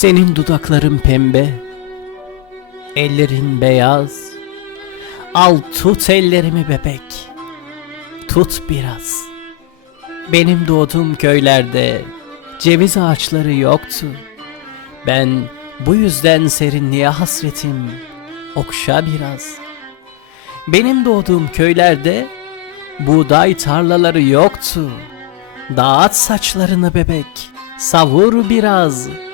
Senin dudakların pembe, ellerin beyaz. Al tut ellerimi bebek, tut biraz. Benim doğduğum köylerde ceviz ağaçları yoktu. Ben bu yüzden serinliğe hasretim, okşa biraz. Benim doğduğum köylerde buğday tarlaları yoktu. Dağıt saçlarını bebek, savur biraz.''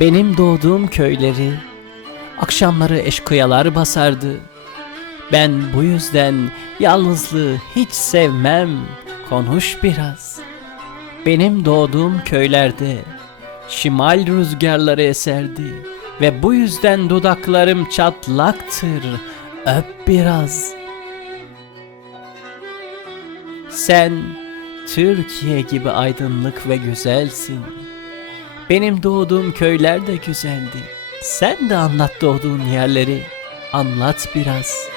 Benim doğduğum köyleri akşamları eşkıyalar basardı. Ben bu yüzden yalnızlığı hiç sevmem. Konuş biraz. Benim doğduğum köylerde şimal rüzgarları eserdi ve bu yüzden dudaklarım çatlaktır. Öp biraz. Sen Türkiye gibi aydınlık ve güzelsin. Benim doğduğum köyler de güzeldi. Sen de anlat doğduğun yerleri. Anlat biraz.